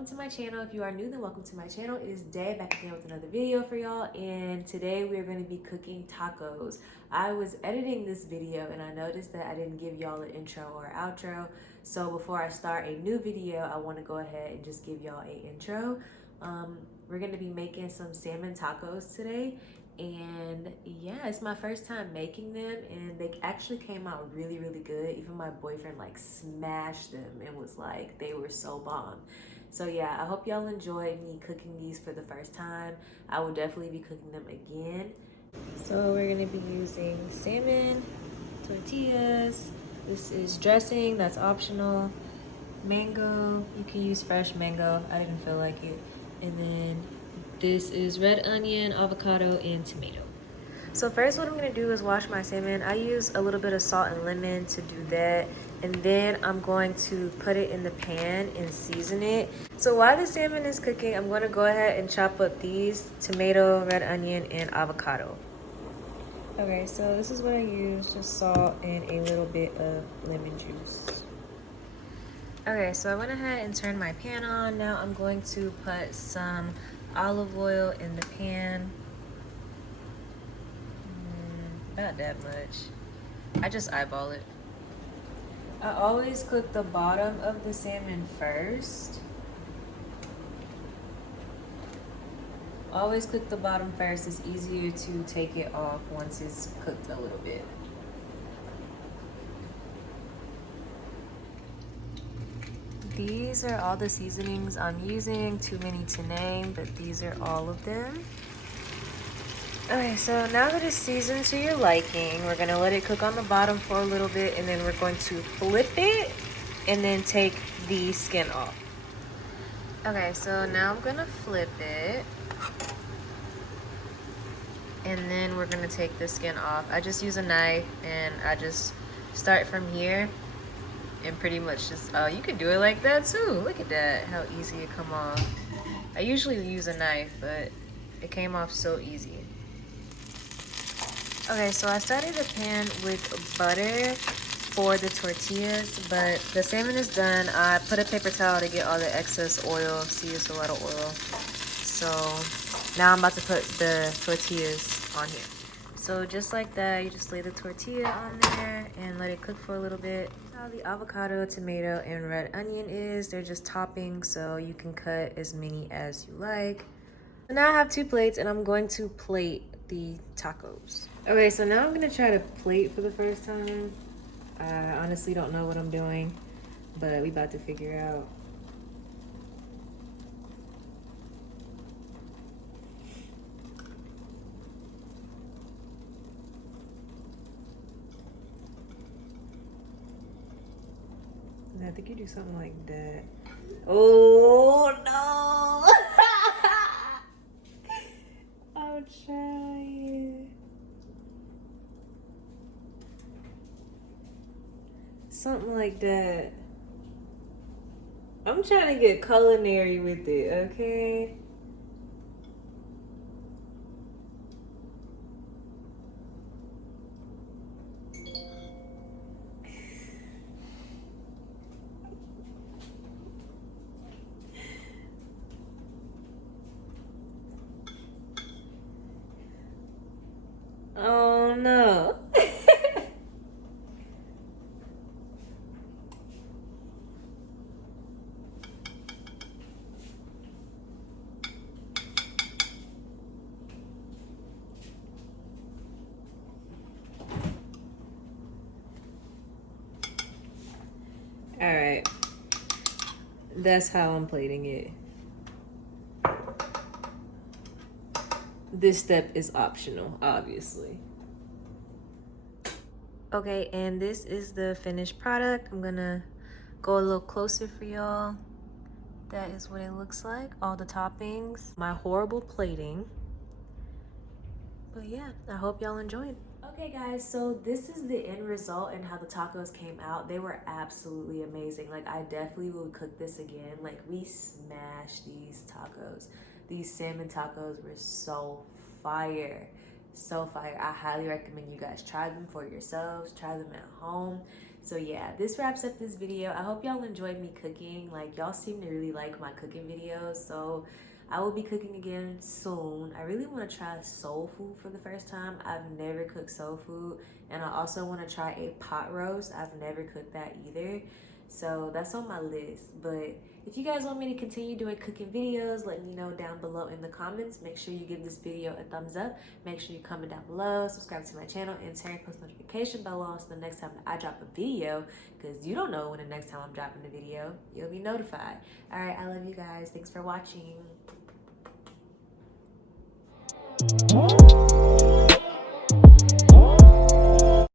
welcome to my channel. If you are new, then welcome to my channel. It is Day back again with another video for y'all, and today we are going to be cooking tacos. I was editing this video and I noticed that I didn't give y'all an intro or outro, so before I start a new video I want to go ahead and just give y'all an intro. We're going to be making some salmon tacos today, and yeah, it's my first time making them and they actually came out really good. Even my boyfriend like smashed them and was like they were so bomb. So yeah, I hope y'all enjoyed me cooking these for the first time. I will definitely be cooking them again. So we're gonna be using salmon, tortillas, this is dressing, that's optional, mango, you can use fresh mango, I didn't feel like it, and then this is red onion, avocado, and tomato. So first what I'm going to do is wash my salmon. I use a little bit of salt and lemon to do that. And then I'm going to put it in the pan and season it. So while the salmon is cooking, I'm going to go ahead and chop up these tomato, red onion, and avocado. Okay, so this is what I use, just salt and a little bit of lemon juice. Okay, so I went ahead and turned my pan on. Now I'm going to put some olive oil in the pan. Not that much. I just eyeball it. I always cook the bottom of the salmon first. Always cook the bottom first. It's easier to take it off once it's cooked a little bit. These are all the seasonings I'm using. Too many to name, but these are all of them. Okay, so now that it's seasoned to your liking, we're gonna let it cook on the bottom for a little bit, and then we're going to flip it and then take the skin off. Okay, so now I'm gonna flip it and then we're gonna take the skin off. I just use a knife and I just start from here and pretty much just, oh, you can do it like that too. Look at that, how easy it come off. I usually use a knife, but it came off so easy. Okay, so I started the pan with butter for the tortillas, but the salmon is done. I put a paper towel to get all the excess oil. See, it's a lot of oil. So now I'm about to put the tortillas on here. So just like that, you just lay the tortilla on there and let it cook for a little bit. How the avocado, tomato, and red onion is, they're just toppings, so you can cut as many as you like. So now I have 2 plates and I'm going to plate the tacos. Okay, so now I'm gonna try to plate for the first time. I honestly don't know what I'm doing, but we about to figure out. I think you do something like that. Oh no! I'm trying. Something like that. I'm trying to get culinary with it, okay? Oh no. All right, that's how I'm plating it. This step is optional, obviously. Okay, and this is the finished product. I'm gonna go a little closer for y'all. That is what it looks like, all the toppings, my horrible plating. But yeah, I hope y'all enjoyed. Okay guys, so this is the end result and how the tacos came out. They were absolutely amazing. Like, I definitely will cook this again. Like, we smashed these tacos. These salmon tacos were so fire. So fire. I highly recommend you guys try them for yourselves. Try them at home. So yeah, this wraps up this video. I hope y'all enjoyed me cooking. Like, y'all seem to really like my cooking videos, so I will be cooking again soon. I really want to try soul food for the first time. I've never cooked soul food, and I also want to try a pot roast. I've never cooked that either, so that's on my list. But if you guys want me to continue doing cooking videos, let me know down below in the comments. Make sure you give this video a thumbs up. Make sure you comment down below, subscribe to my channel, and turn post notification bell on so the next time that I drop a video, because you don't know when the next time I'm dropping a video, you'll be notified. All right, I love you guys. Thanks for watching.